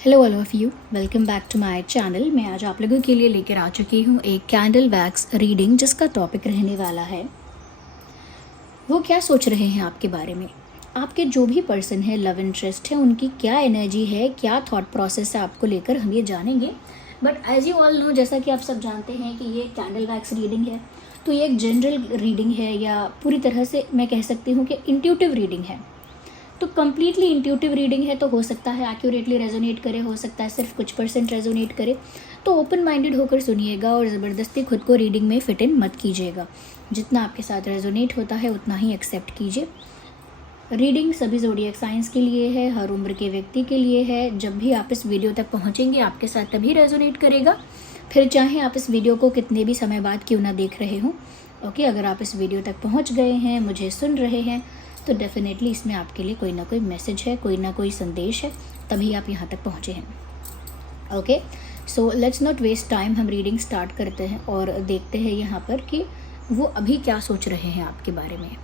Hello all of you, welcome back to my channel. मैं आज आप लोगों के लिए लेकर आ चुकी हूँ एक कैंडल वैक्स रीडिंग, जिसका टॉपिक रहने वाला है वो क्या सोच रहे हैं आपके बारे में। आपके जो भी पर्सन है, लव इंटरेस्ट है, उनकी क्या एनर्जी है, क्या थॉट प्रोसेस है आपको लेकर, हम ये जानेंगे। But as you all know, जैसा कि आप सब जानते हैं कि ये कैंडल वैक्स रीडिंग है, तो ये एक जनरल रीडिंग है, या पूरी तरह से मैं कह सकती हूँ कि इंट्यूटिव रीडिंग है। तो कम्प्लीटली इंट्यूटिव रीडिंग है, तो हो सकता है एक्यूरेटली रेजोनेट करे, हो सकता है सिर्फ कुछ परसेंट रेजोनेट करे। तो ओपन माइंडेड होकर सुनिएगा और ज़बरदस्ती खुद को रीडिंग में फिट इन मत कीजिएगा। जितना आपके साथ रेजोनेट होता है उतना ही एक्सेप्ट कीजिए। रीडिंग सभी ज़ोडिएक साइंस के लिए है, हर उम्र के व्यक्ति के लिए है। जब भी आप इस वीडियो तक पहुँचेंगे आपके साथ तभी रेजोनेट करेगा, फिर चाहे आप इस वीडियो को कितने भी समय बाद क्यों ना देख रहे हों। ओके, अगर आप इस वीडियो तक पहुँच गए हैं, मुझे सुन रहे हैं, तो डेफिनेटली इसमें आपके लिए कोई ना कोई मैसेज है, कोई ना कोई संदेश है, तभी आप यहाँ तक पहुँचे हैं। Okay, so let's not waste time, हम रीडिंग स्टार्ट करते हैं और देखते हैं यहाँ पर कि वो अभी क्या सोच रहे हैं आपके बारे में।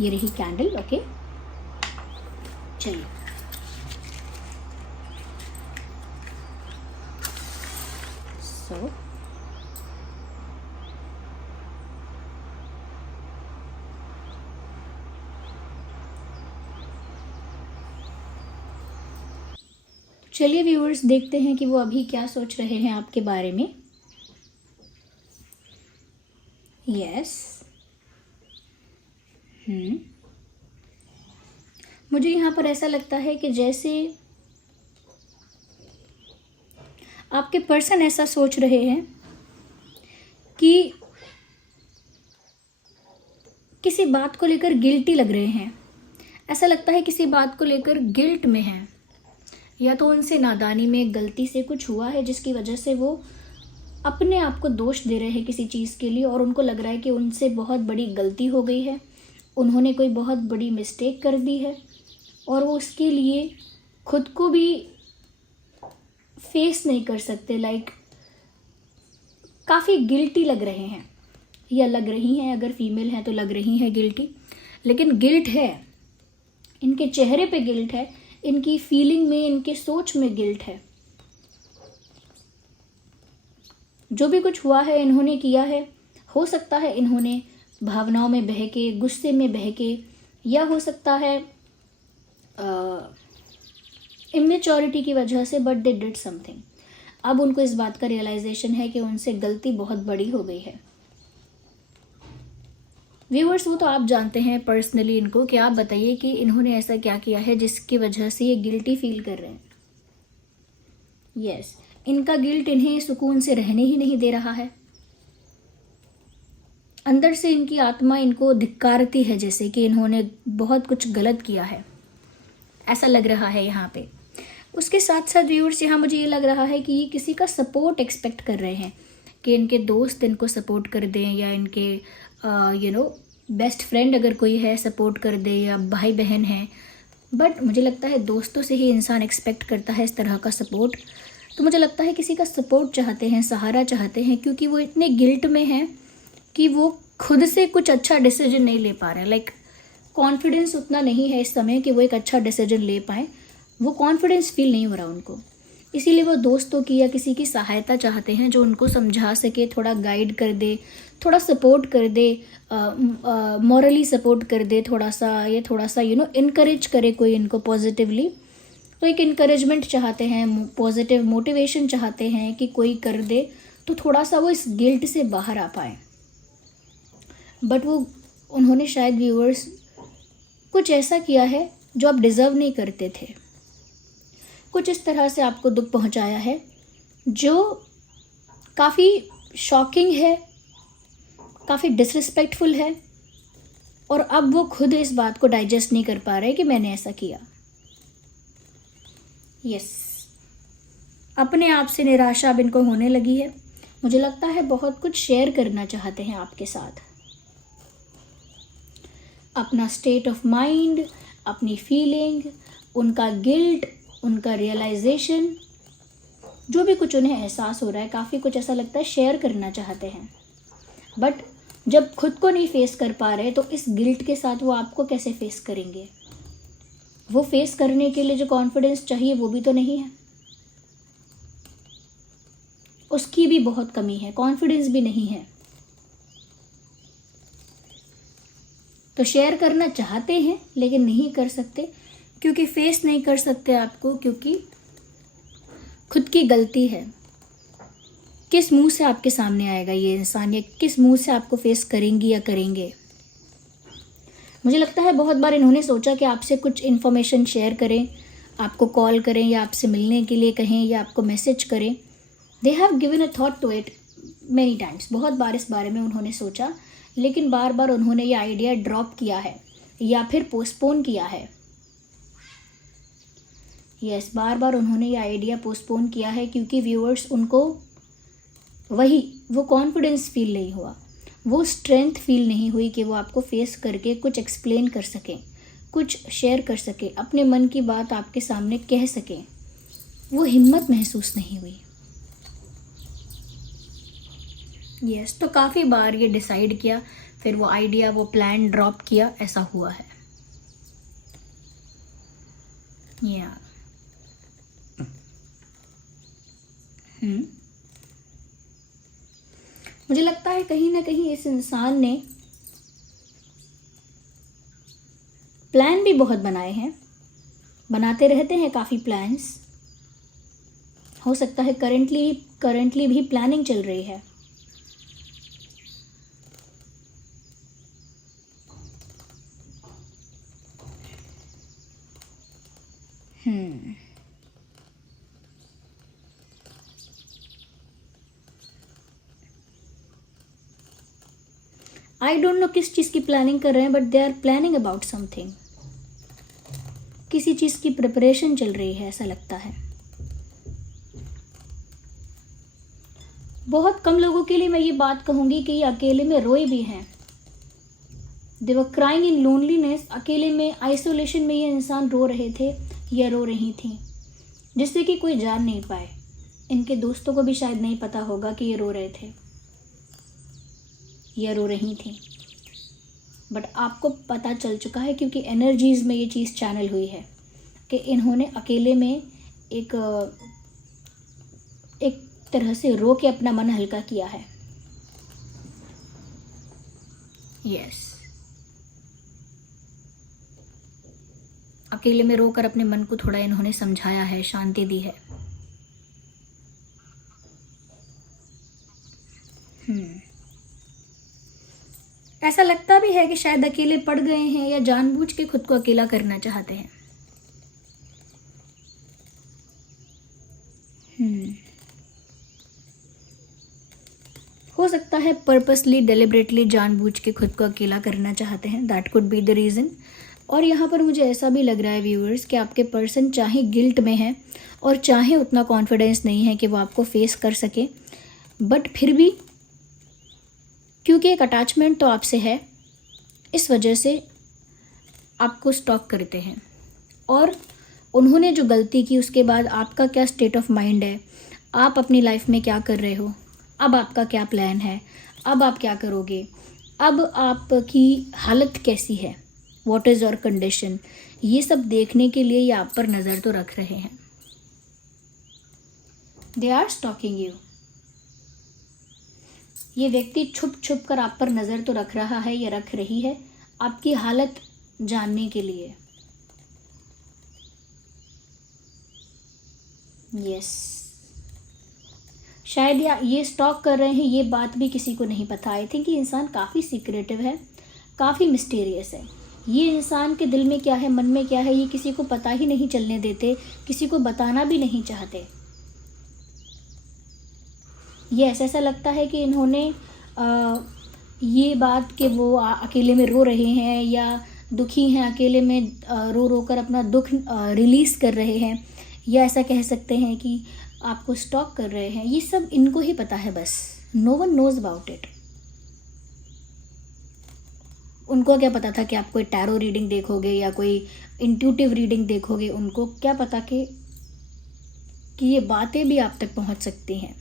ये रही कैंडल। ओके, चलिए। सो चलिए व्यूअर्स, देखते हैं कि वो अभी क्या सोच रहे हैं आपके बारे में। यस। मुझे यहाँ पर ऐसा लगता है कि जैसे आपके पर्सन ऐसा सोच रहे हैं कि किसी बात को लेकर गिल्टी लग रहे हैं। ऐसा लगता है किसी बात को लेकर गिल्ट में हैं, या तो उनसे नादानी में गलती से कुछ हुआ है जिसकी वजह से वो अपने आप को दोष दे रहे हैं किसी चीज़ के लिए, और उनको लग रहा है कि उनसे बहुत बड़ी गलती हो गई है, उन्होंने कोई बहुत बड़ी मिस्टेक कर दी है, और वो उसके लिए खुद को भी फेस नहीं कर सकते। लाइक काफ़ी गिल्टी लग रहे हैं, या लग रही हैं, अगर फीमेल हैं तो लग रही हैं गिल्टी। लेकिन गिल्ट है, इनके चेहरे पे गिल्ट है, इनकी फीलिंग में, इनके सोच में गिल्ट है। जो भी कुछ हुआ है, इन्होंने किया है, हो सकता है इन्होंने भावनाओं में बह के, गुस्से में बह के, या हो सकता है इमेच्योरिटी की वजह से, बट दे डिड समथिंग। अब उनको इस बात का रियलाइजेशन है कि उनसे गलती बहुत बड़ी हो गई है। व्यूअर्स, वो तो आप जानते हैं पर्सनली इनको, कि आप बताइए कि इन्होंने ऐसा क्या किया है जिसकी वजह से ये गिल्टी फील कर रहे हैं। यस, इनका गिल्ट इन्हें सुकून से रहने ही नहीं दे रहा है। अंदर से इनकी आत्मा इनको धिक्कारती है, जैसे कि इन्होंने बहुत कुछ गलत किया है, ऐसा लग रहा है यहाँ पे। उसके साथ साथ व्यूअर्स, यहाँ मुझे ये लग रहा है कि ये किसी का सपोर्ट एक्सपेक्ट कर रहे हैं, कि इनके दोस्त इनको सपोर्ट कर दें, या इनके बेस्ट फ्रेंड अगर कोई है सपोर्ट कर दे, या भाई बहन है। बट मुझे लगता है दोस्तों से ही इंसान एक्सपेक्ट करता है इस तरह का सपोर्ट। तो मुझे लगता है किसी का सपोर्ट चाहते हैं, सहारा चाहते हैं, क्योंकि वो इतने गिल्ट में हैं कि वो खुद से कुछ अच्छा डिसीजन नहीं ले पा रहे हैं। लाइक कॉन्फिडेंस उतना नहीं है इस समय कि वो एक अच्छा डिसीजन ले पाएँ। वो कॉन्फिडेंस फील नहीं हो रहा उनको, इसीलिए वो दोस्तों की या किसी की सहायता चाहते हैं जो उनको समझा सके, थोड़ा गाइड कर दे, थोड़ा सपोर्ट कर दे, मॉरली सपोर्ट कर दे थोड़ा सा, या थोड़ा सा इनकरेज करे कोई इनको पॉजिटिवली। तो एक इनकरेजमेंट चाहते हैं, पॉजिटिव मोटिवेशन चाहते हैं कि कोई कर दे, तो थोड़ा सा वो इस गिल्ट से बाहर आ पाए। बट वो उन्होंने शायद व्यूअर्स कुछ ऐसा किया है जो आप डिज़र्व नहीं करते थे। कुछ इस तरह से आपको दुख पहुंचाया है जो काफ़ी शॉकिंग है, काफ़ी डिसरिस्पेक्टफुल है, और अब वो खुद इस बात को डाइजेस्ट नहीं कर पा रहे कि मैंने ऐसा किया। यस, अपने आप से निराशा अब इनको होने लगी है। मुझे लगता है बहुत कुछ शेयर करना चाहते हैं आपके साथ, अपना स्टेट ऑफ माइंड, अपनी फीलिंग, उनका गिल्ट, उनका रियलाइजेशन, जो भी कुछ उन्हें एहसास हो रहा है, काफ़ी कुछ ऐसा लगता है शेयर करना चाहते हैं। बट जब खुद को नहीं फेस कर पा रहे, तो इस गिल्ट के साथ वो आपको कैसे फेस करेंगे। वो फेस करने के लिए जो कॉन्फिडेंस चाहिए वो भी तो नहीं है। उसकी भी बहुत कमी है, कॉन्फिडेंस भी नहीं है। तो शेयर करना चाहते हैं लेकिन नहीं कर सकते, क्योंकि फेस नहीं कर सकते आपको, क्योंकि खुद की गलती है। किस मुंह से आपके सामने आएगा ये इंसान, या किस मुंह से आपको फेस करेंगी या करेंगे। मुझे लगता है बहुत बार इन्होंने सोचा कि आपसे कुछ इन्फॉर्मेशन शेयर करें, आपको कॉल करें या आपसे मिलने के लिए कहें या आपको मैसेज करें। They have given a thought to it many times, बहुत बार इस बारे में उन्होंने सोचा, लेकिन बार बार उन्होंने ये आइडिया ड्रॉप किया है या फिर पोस्टपोन किया है। यस, बार बार उन्होंने ये आइडिया पोस्टपोन किया है, क्योंकि व्यूअर्स उनको वो कॉन्फिडेंस फील नहीं हुआ, वो स्ट्रेंथ फील नहीं हुई कि वो आपको फेस करके कुछ एक्सप्लेन कर सकें, कुछ शेयर कर सकें, अपने मन की बात आपके सामने कह सकें। वो हिम्मत महसूस नहीं हुई। यस, तो काफ़ी बार ये डिसाइड किया, फिर वो आइडिया, वो प्लान ड्रॉप किया, ऐसा हुआ है। या मुझे लगता है कहीं ना कहीं इस इंसान ने प्लान भी बहुत बनाए हैं, बनाते रहते हैं काफ़ी प्लान्स। हो सकता है करंटली भी प्लानिंग चल रही है। आई डोंट नो किस चीज़ की प्लानिंग कर रहे हैं, but they are planning about something. किसी चीज़ की प्रिपरेशन चल रही है, ऐसा लगता है। बहुत कम लोगों के लिए मैं ये बात कहूँगी कि ये अकेले में रोए भी हैं। दे वर क्राइंग इन लोनलीनेस, अकेले में, आइसोलेशन में ये इंसान रो रहे थे या रो रही थी, जिससे कि कोई जान नहीं पाए। इनके दोस्तों को भी शायद नहीं पता होगा कि ये रो रहे थे या रो रही थी, बट आपको पता चल चुका है, क्योंकि एनर्जीज़ में ये चीज़ चैनल हुई है कि इन्होंने अकेले में एक तरह से रो के अपना मन हल्का किया है। यस, अकेले में रोकर अपने मन को थोड़ा इन्होंने समझाया है, शांति दी है। ऐसा लगता भी है कि शायद अकेले पड़ गए हैं या जानबूझ के खुद को अकेला करना चाहते हैं। हो सकता है पर्पसली, डेलिबरेटली, जानबूझ के खुद को अकेला करना चाहते हैं। That could be the reason. और यहाँ पर मुझे ऐसा भी लग रहा है व्यूअर्स कि आपके पर्सन चाहे गिल्ट में है और चाहे उतना कॉन्फिडेंस नहीं है कि वो आपको फेस कर सके, बट फिर भी क्योंकि एक अटैचमेंट तो आपसे है, इस वजह से आपको स्टॉक करते हैं। और उन्होंने जो गलती की उसके बाद आपका क्या स्टेट ऑफ माइंड है, आप अपनी लाइफ में क्या कर रहे हो, अब आपका क्या प्लान है, अब आप क्या करोगे, अब आपकी हालत कैसी है, व्हाट इज़ योर कंडीशन, ये सब देखने के लिए ये आप पर नज़र तो रख रहे हैं। They are stalking you. ये व्यक्ति छुप छुप कर आप पर नज़र तो रख रहा है या रख रही है, आपकी हालत जानने के लिए। यस, शायद ये स्टॉक कर रहे हैं, ये बात भी किसी को नहीं पता। आई थिंक ये इंसान काफ़ी सीक्रेटिव है, काफ़ी मिस्टीरियस है। ये इंसान के दिल में क्या है, मन में क्या है, ये किसी को पता ही नहीं चलने देते, किसी को बताना भी नहीं चाहते। ये ऐसा लगता है कि इन्होंने ये बात कि वो अकेले में रो रहे हैं या दुखी हैं, अकेले में रो रो कर अपना दुख रिलीज़ कर रहे हैं, या ऐसा कह सकते हैं कि आपको स्टॉक कर रहे हैं, ये सब इनको ही पता है बस। No one knows about it. उनको क्या पता था कि आप कोई टैरो रीडिंग देखोगे या कोई इंट्यूटिव रीडिंग देखोगे, उनको क्या पता कि ये बातें भी आप तक पहुंच सकती हैं।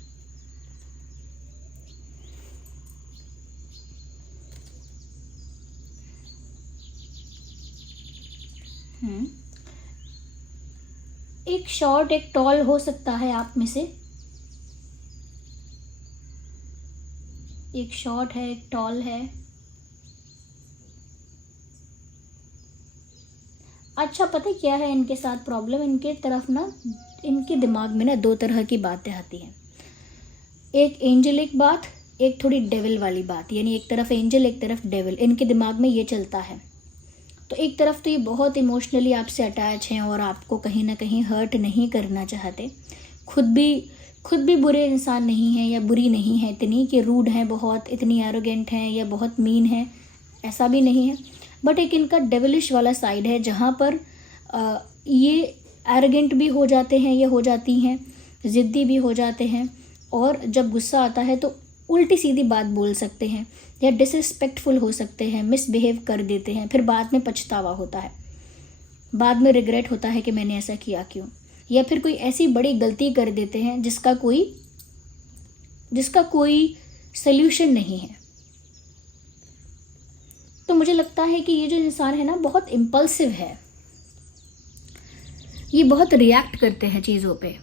एक शॉर्ट, एक टॉल हो सकता है आप में से। एक शॉर्ट है, एक टॉल है। अच्छा, पता है क्या है इनके साथ प्रॉब्लम? इनके तरफ ना, इनके दिमाग में ना 2 तरह की बातें आती हैं। एक एंजलिक बात, एक थोड़ी डेविल वाली बात, यानी एक तरफ एंजल एक तरफ डेविल, इनके दिमाग में ये चलता है। तो एक तरफ तो ये बहुत इमोशनली आपसे अटैच हैं और आपको कहीं ना कहीं हर्ट नहीं करना चाहते, खुद भी बुरे इंसान नहीं हैं या बुरी नहीं है इतनी कि रूड हैं बहुत, इतनी एरोगेंट हैं या बहुत मीन हैं, ऐसा भी नहीं है। बट एक इनका डेविलिश वाला साइड है जहाँ पर ये एरोगेंट भी हो जाते हैं या हो जाती हैं, ज़िद्दी भी हो जाते हैं, और जब गुस्सा आता है तो उल्टी सीधी बात बोल सकते हैं या डिसरिस्पेक्टफुल हो सकते हैं, मिसबिहेव कर देते हैं। फिर बाद में पछतावा होता है, बाद में रिग्रेट होता है कि मैंने ऐसा किया क्यों, या फिर कोई ऐसी बड़ी गलती कर देते हैं जिसका कोई सल्यूशन नहीं है। तो मुझे लगता है कि ये जो इंसान है ना, बहुत इम्पल्सिव है, ये बहुत रिएक्ट करते हैं चीज़ों पे।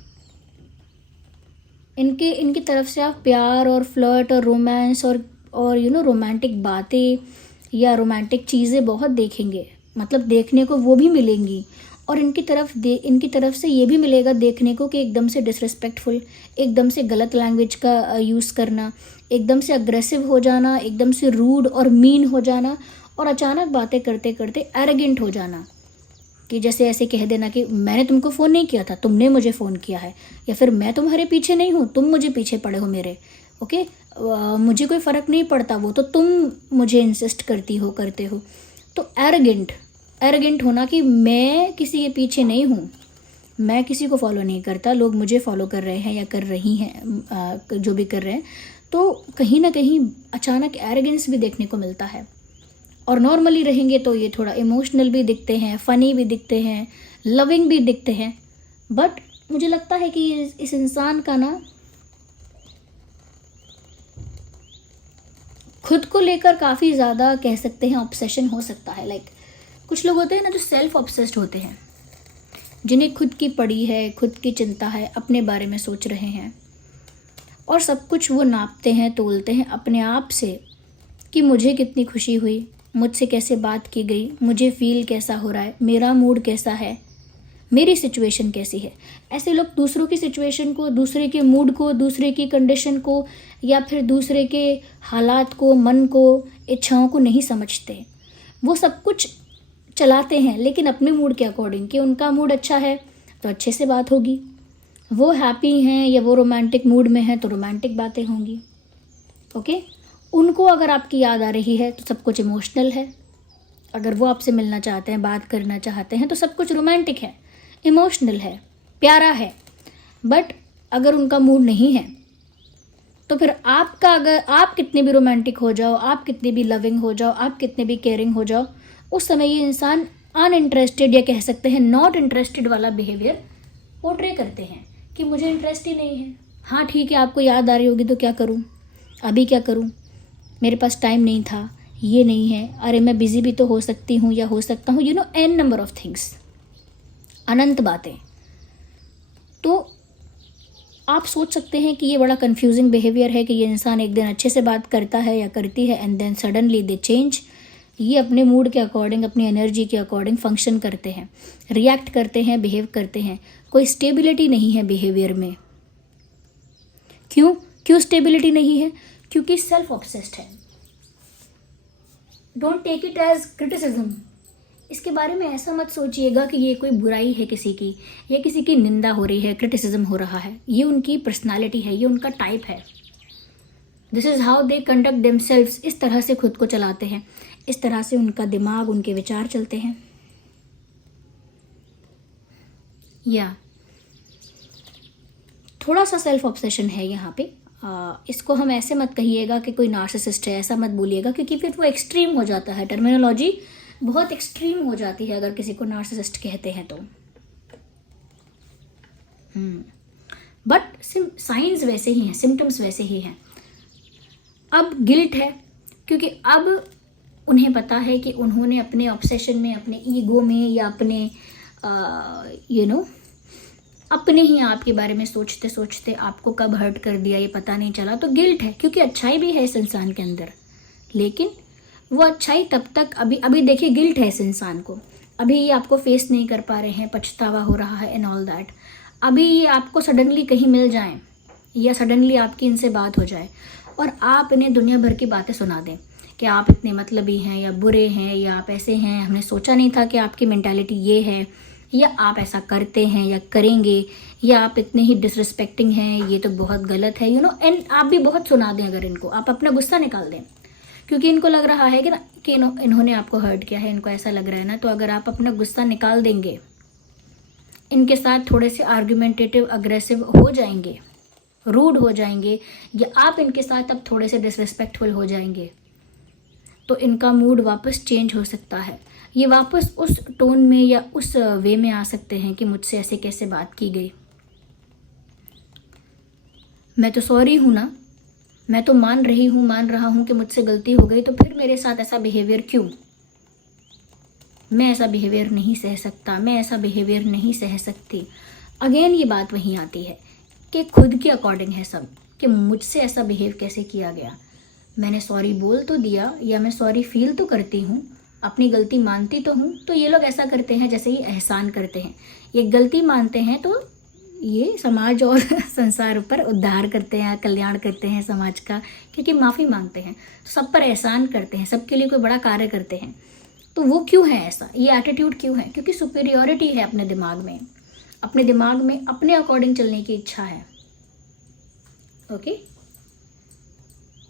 इनकी तरफ से आप प्यार और फ्लर्ट और रोमांस और रोमांटिक बातें या रोमांटिक चीज़ें बहुत देखेंगे, मतलब देखने को वो भी मिलेंगी, और इनकी तरफ से ये भी मिलेगा देखने को कि एकदम से डिसरिस्पेक्टफुल, एकदम से गलत लैंग्वेज का यूज़ करना, एकदम से अग्रेसिव हो जाना, एकदम से रूड और मीन हो जाना, और अचानक बातें करते करते एरोगेंट हो जाना, कि जैसे ऐसे कह देना कि मैंने तुमको फ़ोन नहीं किया था, तुमने मुझे फ़ोन किया है, या फिर मैं तुम्हारे पीछे नहीं हूँ, तुम मुझे पीछे पड़े हो मेरे, ओके, मुझे कोई फ़र्क नहीं पड़ता, वो तो तुम मुझे इंसिस्ट करते हो। तो एरोगेंट होना कि मैं किसी के पीछे नहीं हूँ, मैं किसी को फॉलो नहीं करता, लोग मुझे फॉलो कर रहे हैं या कर रही हैं, जो भी कर रहे हैं, तो कहीं ना कहीं अचानक एरोगेंस भी देखने को मिलता है। और नॉर्मली रहेंगे तो ये थोड़ा इमोशनल भी दिखते हैं, फ़नी भी दिखते हैं, लविंग भी दिखते हैं। बट मुझे लगता है कि इस इंसान का ना खुद को लेकर काफ़ी ज़्यादा कह सकते हैं ऑब्सेशन हो सकता है। लाइक कुछ लोग होते हैं ना जो सेल्फ ऑब्सेस्ड होते हैं, जिन्हें खुद की पड़ी है, खुद की चिंता है, अपने बारे में सोच रहे हैं, और सब कुछ वो नापते हैं, तोलते हैं अपने आप से कि मुझे कितनी खुशी हुई, मुझसे कैसे बात की गई, मुझे फील कैसा हो रहा है, मेरा मूड कैसा है, मेरी सिचुएशन कैसी है। ऐसे लोग दूसरों की सिचुएशन को, दूसरे के मूड को, दूसरे की कंडीशन को, या फिर दूसरे के हालात को, मन को, इच्छाओं को नहीं समझते। वो सब कुछ चलाते हैं लेकिन अपने मूड के अकॉर्डिंग, कि उनका मूड अच्छा है तो अच्छे से बात होगी, वो हैप्पी हैं या वो रोमांटिक मूड में हैं तो रोमांटिक बातें होंगी, ओके। उनको अगर आपकी याद आ रही है तो सब कुछ इमोशनल है, अगर वो आपसे मिलना चाहते हैं, बात करना चाहते हैं, तो सब कुछ रोमांटिक है, इमोशनल है, प्यारा है। बट अगर उनका मूड नहीं है तो फिर अगर आप कितने भी रोमांटिक हो जाओ, आप कितने भी लविंग हो जाओ, आप कितने भी केयरिंग हो जाओ, उस समय ये इंसान अनइंटरेस्टेड या कह सकते हैं नॉट इंटरेस्टेड वाला बिहेवियर पोर्ट्रे करते हैं कि मुझे इंटरेस्ट ही नहीं है। हाँ ठीक है, आपको याद आ रही होगी तो क्या करूँ, अभी क्या करूँ, मेरे पास टाइम नहीं था, ये नहीं है, अरे मैं बिज़ी भी तो हो सकती हूँ या हो सकता हूँ, एन नंबर ऑफ थिंग्स, अनंत बातें। तो आप सोच सकते हैं कि ये बड़ा कंफ्यूजिंग बिहेवियर है कि ये इंसान एक दिन अच्छे से बात करता है या करती है and then suddenly they change. ये अपने मूड के अकॉर्डिंग, अपनी एनर्जी के अकॉर्डिंग फंक्शन करते हैं, रिएक्ट करते हैं, बिहेव करते हैं। कोई स्टेबिलिटी नहीं है बिहेवियर में। क्यों स्टेबिलिटी नहीं है? क्योंकि सेल्फ ऑब्सेस्ड है। Don't take it as criticism. इसके बारे में ऐसा मत सोचिएगा कि ये कोई बुराई है किसी की, या किसी की निंदा हो रही है, क्रिटिसिज्म हो रहा है। ये उनकी पर्सनालिटी है, ये उनका टाइप है। This is how they conduct themselves. इस तरह से खुद को चलाते हैं, इस तरह से उनका दिमाग, उनके विचार चलते हैं। या थोड़ा सा सेल्फ ऑब्सेशन है यहाँ पे। इसको हम ऐसे मत कहिएगा कि कोई नार्सिसिस्ट है, ऐसा मत बोलिएगा, क्योंकि फिर वो एक्सट्रीम हो जाता है। टर्मिनोलॉजी बहुत एक्सट्रीम हो जाती है अगर किसी को नार्सिसिस्ट कहते हैं तो। बट साइंस वैसे ही हैं, सिम्टम्स वैसे ही हैं। अब गिल्ट है, क्योंकि अब उन्हें पता है कि उन्होंने अपने ऑब्सेशन में, अपने ईगो में, या अपने अपने ही आपके बारे में सोचते सोचते आपको कब हर्ट कर दिया ये पता नहीं चला, तो गिल्ट है, क्योंकि अच्छाई भी है इस इंसान के अंदर, लेकिन वो अच्छाई तब तक अभी देखिए गिल्ट है इस इंसान को, अभी ये आपको फेस नहीं कर पा रहे हैं, पछतावा हो रहा है एंड ऑल दैट। अभी ये आपको सडनली कहीं मिल जाएं या सडनली आपकी इनसे बात हो जाए और आप इन्हें दुनिया भर की बातें सुना दें कि आप इतने मतलबी हैं या बुरे हैं या आप ऐसे हैं, हमने सोचा नहीं था कि आपकी मेंटालिटी ये है, या आप ऐसा करते हैं या करेंगे, या आप इतने ही डिसरिस्पेक्टिंग हैं, ये तो बहुत गलत है, एंड आप भी बहुत सुना दें। अगर इनको आप अपना गुस्सा निकाल दें, क्योंकि इनको लग रहा है कि इन्होंने आपको हर्ट किया है, इनको ऐसा लग रहा है ना, तो अगर आप अपना गुस्सा निकाल देंगे, इनके साथ थोड़े से आर्ग्यूमेंटेटिव अग्रेसिव हो जाएंगे, रूड हो जाएंगे, या आप इनके साथ अब थोड़े से डिसरिस्पेक्टफुल हो जाएंगे, तो इनका मूड वापस चेंज हो सकता है। ये वापस उस टोन में या उस वे में आ सकते हैं कि मुझसे ऐसे कैसे बात की गई, मैं तो सॉरी हूँ ना, मैं तो मान रहा हूँ कि मुझसे गलती हो गई, तो फिर मेरे साथ ऐसा बिहेवियर क्यों? मैं ऐसा बिहेवियर नहीं सह सकता, मैं ऐसा बिहेवियर नहीं सह सकती। अगेन ये बात वहीं आती है कि खुद के अकॉर्डिंग है सब, कि मुझसे ऐसा बिहेव कैसे किया गया। मैंने सॉरी बोल तो दिया, या मैं सॉरी फील तो करती हूँ, अपनी गलती मानती तो हूँ, तो ये लोग ऐसा करते हैं जैसे ये एहसान करते हैं। ये गलती मानते हैं तो ये समाज और संसार पर उद्धार करते हैं, कल्याण करते हैं समाज का, क्योंकि माफ़ी मांगते हैं, सब पर एहसान करते हैं, सबके लिए कोई बड़ा कार्य करते हैं। तो वो क्यों है ऐसा, ये एटीट्यूड क्यों है? क्योंकि सुपीरियॉरिटी है अपने दिमाग में अपने अकॉर्डिंग चलने की इच्छा है। ओके,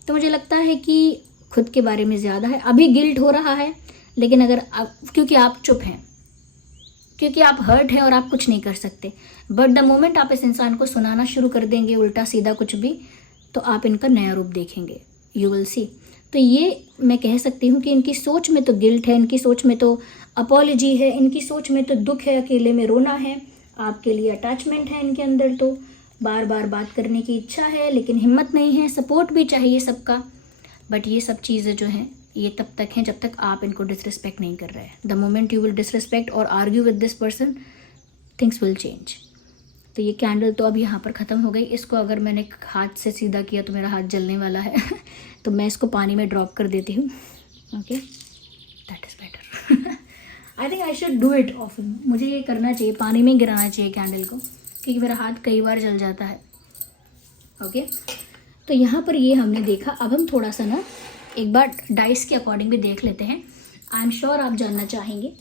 तो मुझे लगता है कि खुद के बारे में ज़्यादा है, अभी गिल्ट हो रहा है, लेकिन अगर क्योंकि आप चुप हैं, क्योंकि आप हर्ट हैं और आप कुछ नहीं कर सकते, बट द मोमेंट आप इस इंसान को सुनाना शुरू कर देंगे उल्टा सीधा कुछ भी, तो आप इनका नया रूप देखेंगे, यू विल सी। तो ये मैं कह सकती हूँ कि इनकी सोच में तो गिल्ट है, इनकी सोच में तो अपॉलॉजी है, इनकी सोच में तो दुख है, अकेले में रोना है, आपके लिए अटैचमेंट है इनके अंदर, तो बार बार बात करने की इच्छा है लेकिन हिम्मत नहीं है, सपोर्ट भी चाहिए सबका, बट ये सब चीज़ें जो हैं ये तब तक हैं जब तक आप इनको डिसरिस्पेक्ट नहीं कर रहे हैं। The moment you will disrespect और argue with this person, things will change. तो ये कैंडल तो अब यहाँ पर ख़त्म हो गई। इसको अगर मैंने हाथ से सीधा किया तो मेरा हाथ जलने वाला है तो मैं इसको पानी में ड्रॉप कर देती हूँ। Okay, that is better. I think I should do it often. मुझे ये करना चाहिए, पानी में गिराना चाहिए कैंडल को, क्योंकि मेरा हाथ कई बार जल जाता है। ओके, तो यहाँ पर ये हमने देखा। अब हम थोड़ा सा ना एक बार डाइस के अकॉर्डिंग भी देख लेते हैं। आई एम श्योर आप जानना चाहेंगे।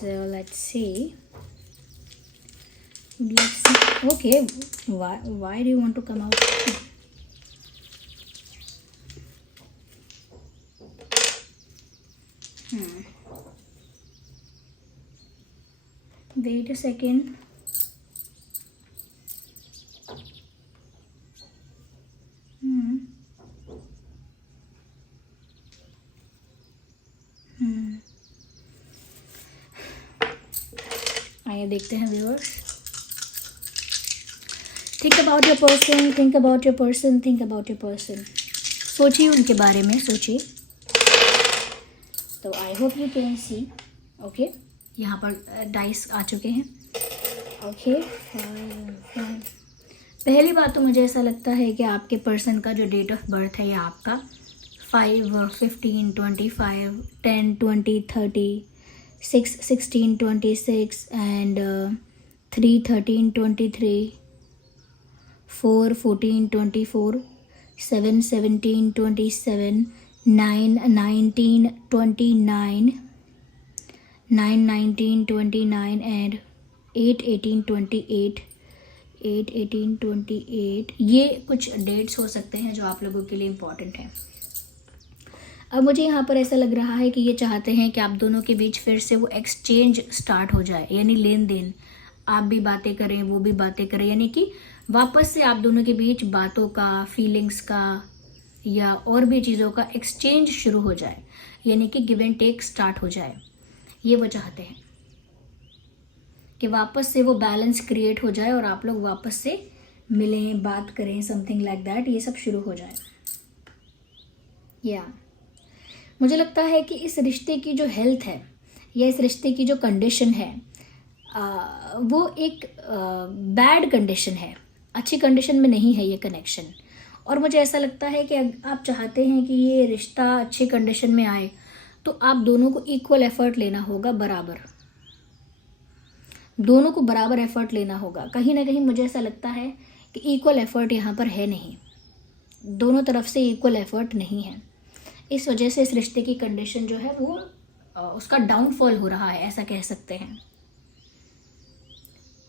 So let's see. Okay, why do you want to come out? Wait a second. आइए देखते हैं viewers. Think about your person, think about your person, think about your person. सोचिए उनके बारे में, सोचिए। तो I hope you can see. Okay, यहाँ पर डाइस आ चुके हैं। ओके, पहली बात तो मुझे ऐसा लगता है कि आपके पर्सन का जो डेट ऑफ बर्थ है या आपका 5, 15, 25, 10, 20, 30, 6, 16, 26 and 3, 13, 23, 4, 14, 24, 7, 17, 27, 9, 19, 29, 9, 19, 29 and 8, 18, 28, 8, 18, 28। ये कुछ डेट्स हो सकते हैं जो आप लोगों के लिए इम्पॉर्टेंट हैं। अब मुझे यहाँ पर ऐसा लग रहा है कि ये चाहते हैं कि आप दोनों के बीच फिर से वो एक्सचेंज स्टार्ट हो जाए, यानी लेन देन, आप भी बातें करें वो भी बातें करें, यानी कि वापस से आप दोनों के बीच बातों का, फीलिंग्स का या और भी चीज़ों का एक्सचेंज शुरू हो जाए, यानी कि गिव एंड टेक स्टार्ट हो जाए। ये वो चाहते हैं कि वापस से वो बैलेंस क्रिएट हो जाए और आप लोग वापस से मिलें, बात करें, समथिंग लाइक दैट, ये सब शुरू हो जाए। या मुझे लगता है कि इस रिश्ते की जो हेल्थ है या इस रिश्ते की जो कंडीशन है वो एक बैड कंडीशन है, अच्छी कंडीशन में नहीं है ये कनेक्शन। और मुझे ऐसा लगता है कि आप चाहते हैं कि ये रिश्ता अच्छी कंडीशन में आए तो आप दोनों को इक्वल एफर्ट लेना होगा, बराबर, दोनों को बराबर एफर्ट लेना होगा। कहीं ना कहीं मुझे ऐसा लगता है कि इक्वल एफर्ट यहाँ पर है नहीं, दोनों तरफ से इक्वल एफर्ट नहीं है। इस वजह से इस रिश्ते की कंडीशन जो है वो उसका डाउनफॉल हो रहा है, ऐसा कह सकते हैं।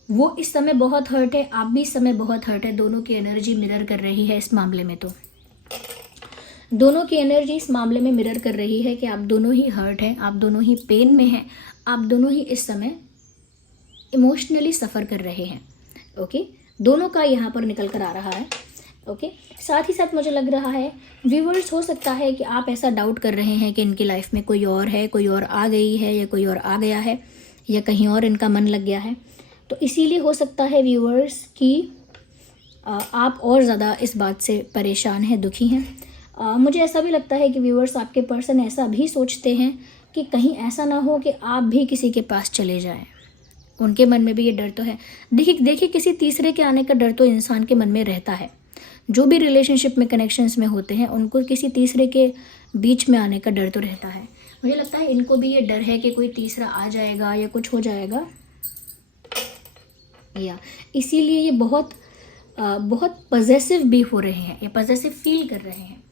वो इस समय बहुत हर्ट है, आप भी इस समय बहुत हर्ट है। दोनों की एनर्जी मिरर कर रही है इस मामले में, तो दोनों की एनर्जी इस मामले में मिरर कर रही है कि आप दोनों ही हर्ट हैं, आप दोनों ही पेन में हैं, आप दोनों ही इस समय इमोशनली सफ़र कर रहे हैं। ओके, दोनों का यहाँ पर निकल कर आ रहा है। ओके, साथ ही साथ मुझे लग रहा है व्यूवर्स, हो सकता है कि आप ऐसा डाउट कर रहे हैं कि इनकी लाइफ में कोई और है, कोई और आ गई है या कोई और आ गया है या कहीं और इनका मन लग गया है। तो इसीलिए हो सकता है व्यूवर्स कि आप और ज़्यादा इस बात से परेशान हैं, दुखी हैं। मुझे ऐसा भी लगता है कि व्यूवर्स, आपके पर्सन ऐसा भी सोचते हैं कि कहीं ऐसा ना हो कि आप भी किसी के पास चले जाएं। उनके मन में भी ये डर तो है। देखिए किसी तीसरे के आने का डर तो इंसान के मन में रहता है। जो भी रिलेशनशिप में, कनेक्शंस में होते हैं, उनको किसी तीसरे के बीच में आने का डर तो रहता है। मुझे लगता है इनको भी ये डर है कि कोई तीसरा आ जाएगा या कुछ हो जाएगा, या इसीलिए ये बहुत पॉजेसिव भी हो रहे हैं, या पॉजेसिव फील कर रहे हैं।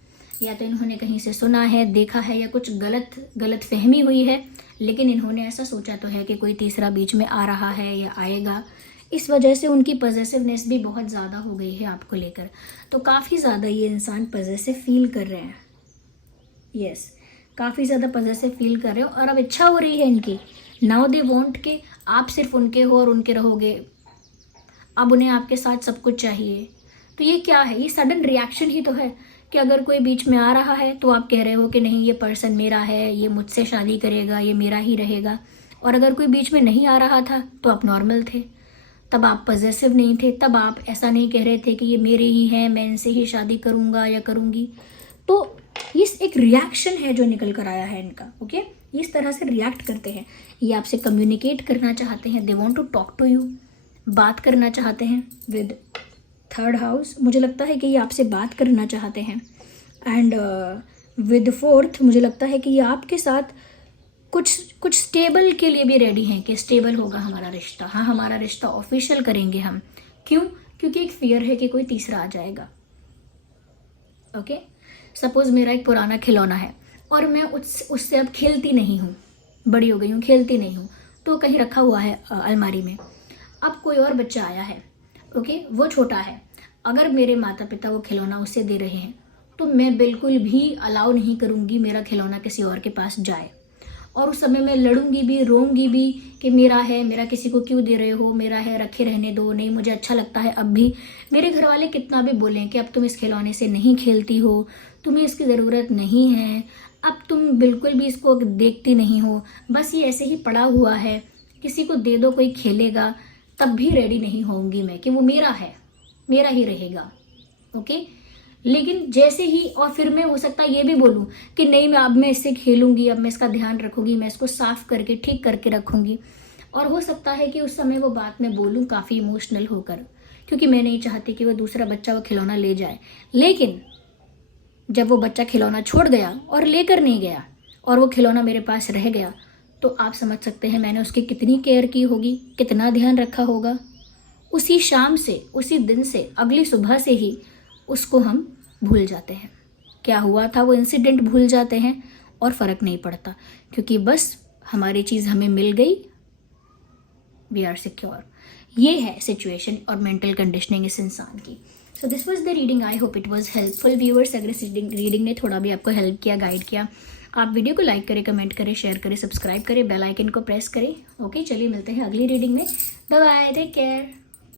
या तो इन्होंने कहीं से सुना है, देखा है, या कुछ गलत फहमी हुई है, लेकिन इन्होंने ऐसा सोचा तो है कि कोई तीसरा बीच में आ रहा है या आएगा। इस वजह से उनकी पॉजेसिवनेस भी बहुत ज़्यादा हो गई है आपको लेकर। तो काफ़ी ज़्यादा ये इंसान पॉजेसिव फील कर रहे हैं। यस, काफ़ी ज़्यादा पॉजेसिव फील कर रहे हो और अब इच्छा हो रही है इनकी, नाउ दे वांट के आप सिर्फ उनके हो और उनके रहोगे। अब उन्हें आपके साथ सब कुछ चाहिए। तो ये क्या है? ये सडन रिएक्शन ही तो है कि अगर कोई बीच में आ रहा है तो आप कह रहे हो कि नहीं, ये पर्सन मेरा है, ये मुझसे शादी करेगा, ये मेरा ही रहेगा। और अगर कोई बीच में नहीं आ रहा था तो आप नॉर्मल थे, तब आप पॉजेसिव नहीं थे, तब आप ऐसा नहीं कह रहे थे कि ये मेरे ही हैं, मैं इनसे ही शादी करूँगा या करूँगी। तो ये एक रिएक्शन है जो निकल कर आया है इनका। ओके, इस तरह से रिएक्ट करते हैं। ये आपसे कम्युनिकेट करना चाहते हैं, they want to talk to you, बात करना चाहते हैं विद थर्ड हाउस। मुझे लगता है कि ये आपसे बात करना चाहते हैं। एंड विद फोर्थ, मुझे लगता है कि ये आपके साथ कुछ स्टेबल के लिए भी रेडी हैं कि स्टेबल होगा हमारा रिश्ता। हाँ, हमारा रिश्ता ऑफिशियल करेंगे हम। क्यों? क्योंकि एक फियर है कि कोई तीसरा आ जाएगा। ओके, सपोज मेरा एक पुराना खिलौना है और मैं उससे अब खेलती नहीं हूँ, बड़ी हो गई हूँ, खेलती नहीं हूँ, तो कहीं रखा हुआ है अलमारी में। अब कोई और बच्चा आया है, ओके, वो छोटा है। अगर मेरे माता पिता वो खिलौना उससे दे रहे हैं तो मैं बिल्कुल भी अलाउ नहीं करूँगी मेरा खिलौना किसी और के पास जाए। और उस समय मैं लड़ूंगी भी, रोऊंगी भी कि मेरा है, मेरा किसी को क्यों दे रहे हो, मेरा है, रखे रहने दो, नहीं मुझे अच्छा लगता है। अब भी मेरे घर वाले कितना भी बोलें कि अब तुम इस खिलौने से नहीं खेलती हो, तुम्हें इसकी ज़रूरत नहीं है, अब तुम बिल्कुल भी इसको देखती नहीं हो, बस ये ऐसे ही पड़ा हुआ है, किसी को दे दो, कोई खेलेगा, तब भी रेडी नहीं होंगी मैं कि वो मेरा है, मेरा ही रहेगा। ओके, लेकिन जैसे ही, और फिर मैं हो सकता है ये भी बोलूँ कि नहीं, मैं इससे खेलूंगी, अब मैं इसका ध्यान रखूंगी, मैं इसको साफ करके ठीक करके रखूंगी। और हो सकता है कि उस समय वो बात मैं बोलूँ काफ़ी इमोशनल होकर, क्योंकि मैं नहीं चाहती कि वो दूसरा बच्चा वो खिलौना ले जाए। लेकिन जब वो बच्चा खिलौना छोड़ गया और लेकर नहीं गया और वो खिलौना मेरे पास रह गया, तो आप समझ सकते हैं मैंने उसकी कितनी केयर की होगी, कितना ध्यान रखा होगा। उसी शाम से, उसी दिन से, अगली सुबह से ही उसको हम भूल जाते हैं, क्या हुआ था वो इंसिडेंट भूल जाते हैं और फ़र्क नहीं पड़ता, क्योंकि बस हमारी चीज़ हमें मिल गई, वी आर सिक्योर। ये है सिचुएशन और मेंटल कंडीशनिंग इस इंसान की। So this was the reading, I hope it was helpful viewers. अगर इस रीडिंग ने थोड़ा भी आपको हेल्प किया, गाइड किया, आप वीडियो को लाइक करें, कमेंट करें, शेयर करें, सब्सक्राइब करें, बेल आइकन को प्रेस करें। ओके, चलिए मिलते हैं अगली रीडिंग में। Bye bye, take care.